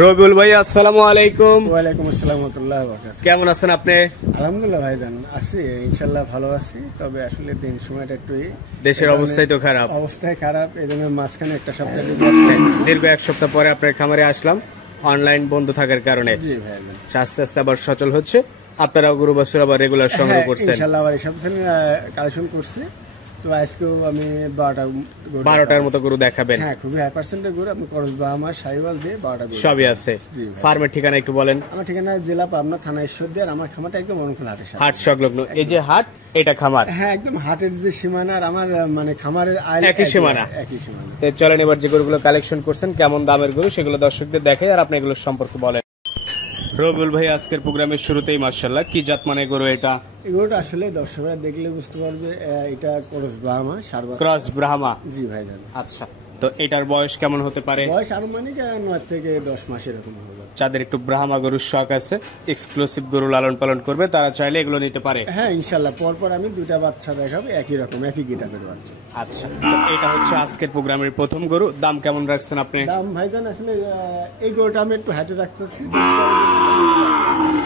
রবিউল ভাই, আসসালামু আলাইকুম। ওয়ালাইকুম আসসালাম ওয়া রাহমাতুল্লাহি ওয়া বারাকাতুহু। কেমন আছেন আপনি? আলহামদুলিল্লাহ ভাইজান, আছি ইনশাআল্লাহ, ভালো আছি। তবে আসলে দিন সময়টা একটু দেশের অবস্থাই তো খারাপ, অবস্থায় খারাপ, এজন্য মাঝখানে একটা সপ্তাহ দীর্ঘ এক সপ্তাহ পরে আপনার খামারে আসলাম অনলাইন বন্ধ থাকার কারণে। জি ভাইজান, আস্তে আস্তে আবার সচল হচ্ছে। আপনারাও গরু বাছুর আবার রেগুলার সংগ্রহ করছেন? ইনশাআল্লাহ আবার এই সপ্তাহে কালেকশন করছি। তো আজকেও আমি 12টার মতো গরু দেখাবেন? হ্যাঁ, খুবই হাই পার্সেন্টের গরু। আপনি করস বা আমার সাইওয়াল দিয়ে 12টা গরু সবই আছে। ফার্মের ঠিকানা একটু বলেন। আমার ঠিকানা জেলা পাবনা, থানা ঈশ্বরদী, আর আমার খামারটা একদম অনুকূল হাটের সাথে। হাট সংলগ্ন। এই যে হাট, এটা খামার? হ্যাঁ, একদম হাটের যে সীমানা আর আমার মানে খামারের একই সীমানা। একই সীমানা। তো চলেন এবার যে গরুগুলো কালেকশন করছেন, কেমন দামের গরু সেগুলো দর্শকদের দেখাই, আর আপনি এগুলো সম্পর্কে বলেন। রবিউল ভাই, আজকের প্রোগ্রামের শুরুতেই মাশাআল্লাহ কি জাত মানে গরু এটা? এই গরুটা আসলে দর্শকরা দেখলে বুঝতে পারবে এটা ক্রস ব্রাহ্মা, ক্রস ব্রাহ্মা। জি ভাইজান। আচ্ছা, তো এটার বয়স কেমন হতে পারে? বয়স আনুমানিক 9 থেকে 10 মাস এরকম হবে। যাদের একটু ব্রাহ্মা গরুর শখ আছে, এক্সক্লুসিভ গরু লালন পালন করবে, তারা চাইলে এগুলো নিতে পারে। হ্যাঁ ইনশাআল্লাহ, পরপর আমি দুটা বাচ্চা দেখাবো, একই রকম একই গিটাপের বাচ্চা। আচ্ছা, তো এটা হচ্ছে আজকের প্রোগ্রামের প্রথম গরু। দাম কেমন রাখছেন আপনি? দাম ভাইজান আসলে এই গরুটা আমি একটু হাটে রাখতেছি।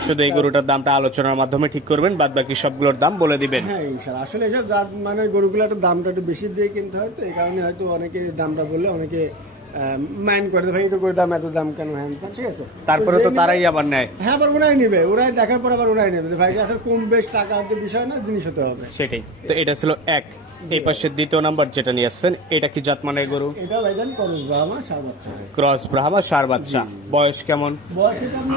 শুধু এই গরুটার দামটা আলোচনার মাধ্যমে ঠিক করবেন, বাদ বাকি সবগুলোর দাম বলে দিবেন। হ্যাঁ ইনশাআল্লাহ, আসলে এসব জাত মানে গরুগুলো একটু দামটা একটু বেশি দিয়ে কিনতে হয়, তো এই কারণে হয়তো অনেকে দামটা বললে অনেকে মাইন্ড করে, ভাই এটা করে দাম, এত দাম কেন? হ্যাঁ ঠিক আছে, তারপরে তো তারাই আবার নেয়। হ্যাঁ, আবার ওরাই নিবে, ওরাই দেখার পর আবার ওরাই নেবে। ভাই আসলে কম বেশ টাকা হতে বিষয় না, জিনিস হতে হবে। সেটাই তো। এটা ছিল এক। এই পাশে দ্বিতীয় নাম্বার যেটা নিয়ে আসছেন, এটা কি জাত মানের গরু? এটা ভাইজান ক্রস ব্রাহ্মা সার বাচ্চা। ক্রস ব্রাহ্মা সার বাচ্চা। বয়স কেমন? বয়স এটা আপনি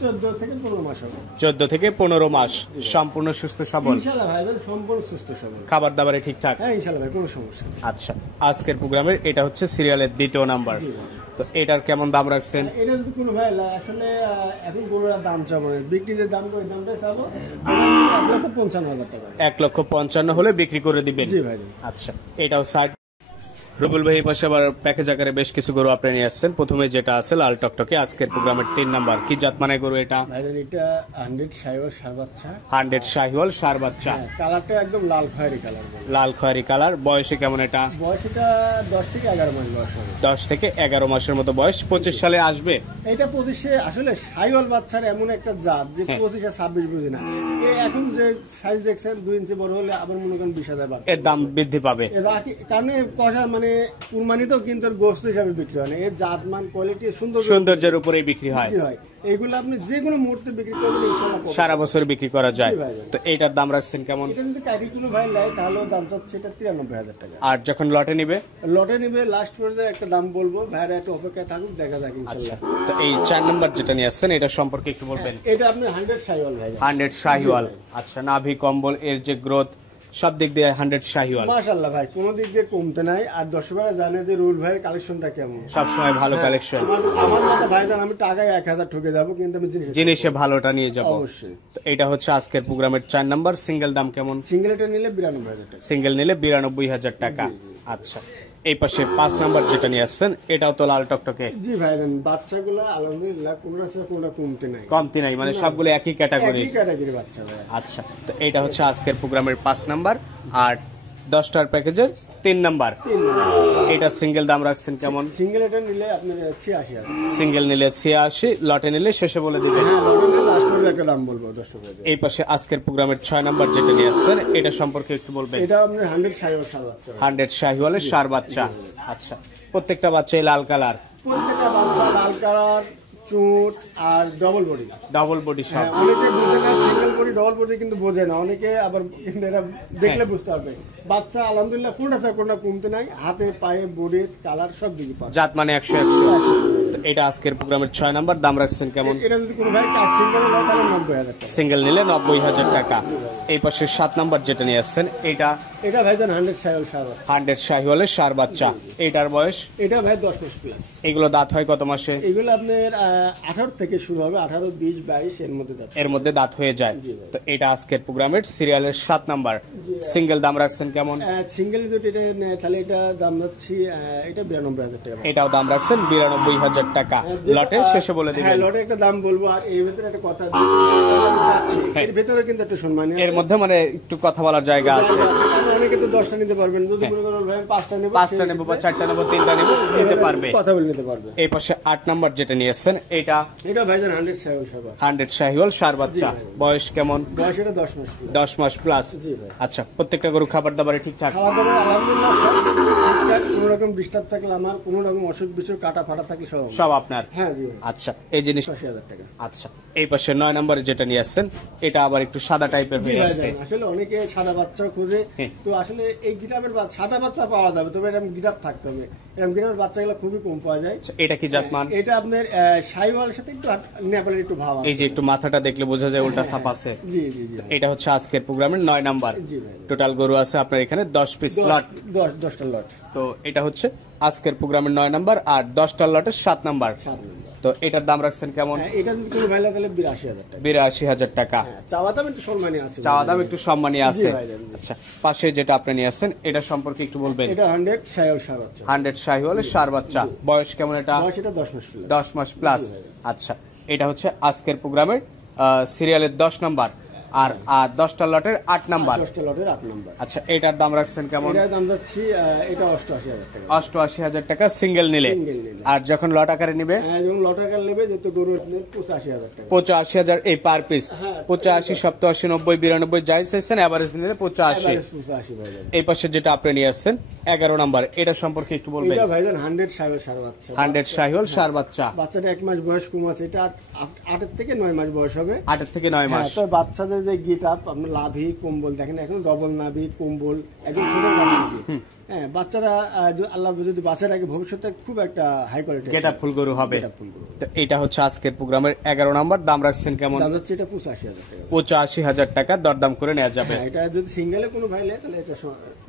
14 থেকে 15 মাস হবে। 14 থেকে 15 মাস। সম্পূর্ণ সুস্থ সবল? ইনশাআল্লাহ ভাইজান, সম্পূর্ণ সুস্থ সবল। খাবার দাবারে ঠিকঠাক? হ্যাঁ ইনশাআল্লাহ ভাই, কোনো সমস্যা নেই। আচ্ছা, আজকের প্রোগ্রামের এটা হচ্ছে সিরিয়ালের দ্বিতীয় নাম্বার। তো এটার কেমন দাম রাখছেন? এটা যদি কোনো ভাই আসলে এখন গরুর দাম চাবো, বিক্রি যে দাম করে দামটাই চাবো 1,55,000 টাকা। 1,55,000 হলে বিক্রি করে দিবেন? জি ভাই। আচ্ছা, এটাও সাইড। রবিউল ভাই, এই পাশে আবার প্যাকেজ আকারে বেশ কিছু গরু আপনি নিয়ে আসছেন। প্রথমে যেটা আছে লাল টকটকে, আজকের প্রোগ্রামের 3 নাম্বার। কি জাত মানে গরু এটা? ভাইজান এটা 100 শাহিওয়াল সার বাচ্চা। 100 শাহিওয়াল সার বাচ্চা। কালারটা একদম লাল খয়েরি কালার। লাল খয়েরি কালার। বয়সে কেমন এটা? বয়স এটা 10 থেকে 11 মাস বয়স হবে। 10 থেকে 11 মাসের মতো বয়স। 25 সালে আসবে এটা 25-এ। আসলে শাহিওয়াল বাচ্চার এমন একটা জাত যে 25 আর 26 বুঝি না। এখন যে সাইজ দেখছেন 2 ইঞ্চি বড় হলে আবার মনে করেন 20,000 বাড়বে, এর দাম বৃদ্ধি পাবে। কারণ পয়সা মানে কুরবানিতেও কিন্তু গোস্ত হিসাবে বিক্রি হয় না, এর জাত মান কোয়ালিটি সৌন্দর্যের উপরেই বিক্রি হয়। এইগুলো আপনি যে কোনো মুহূর্তে বিক্রি করবেন, ইনশাআল্লাহ সারা বছর বিক্রি করা যায়। তো এইটার দাম রাখছেন কেমন? এটা যদি কাটি কোনো ভাই লাই তাহলে দাম চাচ্ছে এটা 93,000 টাকা। আর যখন লটে নিবে? লটে নিবে লাস্ট পর্যায়ে একটা দাম বলবো, ভাইরা একটু অপেক্ষায় থাকুক, দেখা যাক ইনশাআল্লাহ। তো এই 4 নাম্বার যেটা নিয়ে আসছেন, এটা সম্পর্কে একটু বলবেন। এটা আপনি 100 শাহিওয়াল ভাই। 100 শাহিওয়াল। আচ্ছা, নাভি কম্বল এর যে গ্রোথ সব দিক দিয়ে 100 শাহিওয়াল। মাশাআল্লাহ ভাই, কোনো দিক দিয়ে কমতে নাই। আর দর্শকরা জানে যে রুল ভাইয়ের কালেকশনটা কেমন, সব সময় ভালো কালেকশন। আমার মতো ভাইজান আমি টাকায় 1,000 ঠকে যাব, কিন্তু আমি জিনিসে ভালোটা নিয়ে যাব অবশ্যই। তো এটা হচ্ছে আজকের প্রোগ্রামের 4 নাম্বার। সিঙ্গেল দাম কেমন? সিঙ্গেল এটা নিলে 92,000 টাকা। সিঙ্গেল নিলে 92,000 টাকা। আচ্ছা, এই পাশে 5 নাম্বার যেটা নিয়ে আসছেন, এটাও তো লাল টকটকে। জি ভাইজান, বাচ্চাগুলো আলহামদুলিল্লাহ কোনটা আছে কোনটা কমতে নাই, কমতি নাই, মানে সবগুলো একই ক্যাটাগরি। একই ক্যাটাগরি বাচ্চা ভাই। আচ্ছা, তো এটা হচ্ছে আজকের প্রোগ্রামের 5 নাম্বার। আর 10টার প্যাকেজের 3 নাম্বার। এটা সিঙ্গেল দাম রাখছেন কেমন? সিঙ্গেল এটা নিলে আপনার 86,000। সিঙ্গেল নিলে 86, লটে নিলে শেষে বলে দিবেন। হ্যাঁ, লটে নিলে লাস্ট পর্যন্ত একটা দাম বলবো দর্শকদের। এই পাশে আজকের প্রোগ্রামের 6 নাম্বার যেটা নিয়ে আসছেন, এটা সম্পর্কে একটু বলবেন। এটা আপনার 100 শাহিওয়াল সার বাচ্চা। 100 শাহিওয়ালের সার বাচ্চা। আচ্ছা, প্রত্যেকটা বাচ্চাই লাল কালার? প্রত্যেকটা বাচ্চা লাল কালার, চুট আর ডবল বডি। ডবল বডি সব। অনেকে বুঝে না সিঙ্গেল বডি ডবল বডি, কিন্তু বোঝে না অনেকে, আবার কিন্তু এরা দেখলে বুঝতে পারবে। বাচ্চা আলহামদুলিল্লাহ কোনটা আছে কোনটা কমতে নাই, হাতে পায়ে বডি কালার সব দিকে পাবে, জাত মানে 100। তো এটা আজকের প্রোগ্রামের 6 নাম্বার। দাম রাখছেন কেমন? এটা যদি কোনো ভাই সিঙ্গেল হয় তাহলে 90,000 টাকা। সিঙ্গেল নিলে 90,000 টাকা। এই পাশে 7 নাম্বার যেটা নিয়ে আসছেন, এটা ভাইজান 100 শাহিওয়াল সার বাচ্চা। 100 শাহিওয়ালের সার বাচ্চা। এটার বয়স? এটা ভাই 10 মাস প্লাস। এগুলো দাঁত হয় কত মাসে? এগুলো আপনার 18 থেকে শুরু হবে, 18, 20, 22 এর মধ্যে দাঁত হয়ে যায়। তো এটা আজকের প্রোগ্রামের সিরিয়ালের 7 নাম্বার। সিঙ্গেল দাম রাখছেন কেমন? সিঙ্গেল যদি এটা নেয় তাহলে এটা দাম রাখছি এটা 92,000 টাকা। এটাও দাম রাখছেন 92,000 টাকা। লটের শেষে বলে দিবেন। হ্যাঁ, লটে একটা দাম বলবো। আর এর ভিতরে একটা কথা এর ভিতরে কিন্তু একটা সম্মানীয়, এর মধ্যে মানে একটু কথা বলার জায়গা আছে। অনেকে তো 10টা নিতে পারবেন, যদি মনে করেন ভাই 5টা নেব, 5টা নেবো বা 4টা নেবো, 3টা নেবো, নিতে পারবে। কথা বলে নিতে পারবে। এই পাশে 8 নাম্বার যেটা নিয়েছেন, এটা ভাইজান 100 শাহিওয়াল সার। 100 শাহিওয়াল সার বাচ্চা, বয়স কেমন? বয়স এটা 10 মাস। 10 মাস প্লাস। জি ভাই। আচ্ছা, প্রত্যেকটা গরু খাবার দাবারে ঠিকঠাক? খাওয়া দাওয়া আলহামদুলিল্লাহ সব ঠিকঠাক, কোনো রকম ডিস্টার্ব থাকলে, আমার কোনো রকম অসুখ বিসুখ কাটা ফাটা থাকলে সব আপনার? হ্যাঁ জি। আচ্ছা, এই জিনিস 80,000 টাকা। আচ্ছা, এই পাশে 9 নম্বরে যেটা নিয়ে আসছেন, এটা আবার একটু সাদা টাইপের হয়ে আছে। আসলে অনেকে সাদা বাচ্চা খোঁজে, তো আসলে এই গিটারের সাদা বাচ্চা পাওয়া যাবে, তবে এরকম গিটার থাকতে হবে। এরকম গিটারের বাচ্চাগুলো খুবই কম পাওয়া যায়। এটা কি জাতমান? এটা আপনার শাহিওয়ালের সাথে একটু নেপালের একটু ভাব আছে। এই যে একটু মাথাটা দেখলে বোঝা যায় উল্টা ছাপ আছে। জি জি জি। এটা হচ্ছে আজকের প্রোগ্রামের 9 নাম্বার। জি ভাই। টোটাল গরু আছে আপনার এখানে 10 পিস লট। 10টা লট। তো এটা হচ্ছে আজকের প্রোগ্রামের 9 নাম্বার, আর 10টা লটের 7 নাম্বার। তো এটার দাম রাখছেন কেমন? এটা যদি কোনো ভাই লাগে 82,000 টাকা। 82,000 টাকা। চাওয়া দাম একটু সম্মানী আছে। চাওয়া দাম একটু সম্মানী আছে। আচ্ছা, পাশে যেটা আপনি নিয়ে আসছেন, এটা সম্পর্কে একটু বলবেন। এটা 100 শাহিওয়াল সার বাচ্চা। 100 শাহিওয়ালের সার বাচ্চা, বয়স কেমন এটা? বয়স এটা 10 মাস প্লাস। 10 মাস প্লাস। আচ্ছা, এটা হচ্ছে আজকের প্রোগ্রামের সিরিয়ালের 10 নাম্বার, আর 10টা লটের 8 নাম্বার। 10টা লটের 8 নাম্বার। আচ্ছা, এটার দাম রাখছেন কেমন? এটার দাম যাচ্ছে এটা 88,000 টাকা। 88,000 টাকা সিঙ্গেল নিলে। আর যখন লট আকারে নিবে? যখন লট আকারে নেবে, যত গরু 85,000 টাকা। 85,000 এই পার পিস। 85, 87, 90, 92 যাই চাইছেন, এভারেজ নিলে 85। এই পাশে যেটা আপনি নিয়ে আসছেন 11 নাম্বার, এটা সম্পর্কে একটু বলবেন। এটা ভাইজান 100 শাহিওয়াল সার বাচ্চা। 100 শাহিওয়াল সার বাচ্চা। বাচ্চাটা 1 মাস বয়স কম আছে, এটা 8 থেকে 9 মাস বয়স হবে। 8 থেকে 9 মাস। তো বাচ্চাদের যে গিট আপ, আপনার লাভি কম্বল দেখেন, এখন ডবল নাভি কম্বল, একদম সুন্দর নাভি। হ্যাঁ, বাচ্চারা আল্লাহ যদি বাচ্চার আগে ভবিষ্যতে খুব একটা হাই কোয়ালিটি গেটা ফুল গরু হবে। তো এটা হচ্ছে আজকের প্রোগ্রামের 11 নাম্বার, দাম রাখছেন কেমন? দাম হচ্ছে এটা 85,000 টাকা। 85,000 টাকা দরদাম করে নেওয়া যাবে। এটা যদি সিঙ্গেলে কোনো ভাই নেয়, তাহলে এটা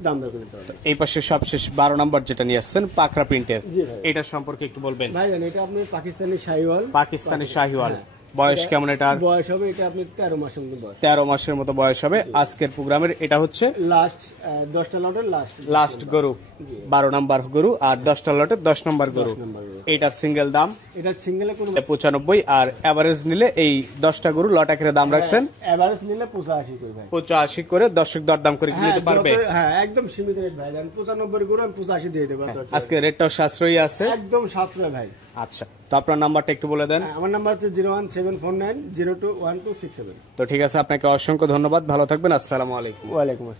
দাম দর করে নিতে হবে। এই পাশে সবশেষ 12 নাম্বার যেটা নিয়ে আসছেন, পাকড়া প্রিন্টের, এটা সম্পর্কে একটু বলবেন। ভাই জানেন, এটা আপনি পাকিস্তানি শাহিওয়াল। পাকিস্তানি শাহিওয়াল, বয়স কেমন এটার? বয়স হবে এটা আপনি 13 মাসের মতো বয়স। 13 মাসের মতো বয়স হবে। আজকের প্রোগ্রামের এটা হচ্ছে লাস্ট 10টা লটের লাস্ট গরু, 12 নাম্বার গরু, আর 10টা লটের 10 নাম্বার গরু। এটার সিঙ্গেল দাম? এটা সিঙ্গেলে কোনো 95, আর এভারেজ নিলে এই 10টা গরু লট আকারে দাম রাখছেন এভারেজ নিলে 85 করে ভাই। 85 করে দর্শক দরদাম করে নিতে পারবে। হ্যাঁ, একদম সীমিত রেট ভাই, জান 95 গরু আমি 85 দিয়ে দেব। আজকে রেটটাও সাশ্রয়ী আছে, একদম সাশ্রয় ভাই। আচ্ছা, তো আপনার নাম্বারটা একটু বলে দেন। আমার নাম্বার হচ্ছে 01749021267। তো ঠিক আছে, আপনাকে অসংখ্য ধন্যবাদ, ভালো থাকবেন, আসসালামু আলাইকুম। ওয়ালাইকুম আসসালাম।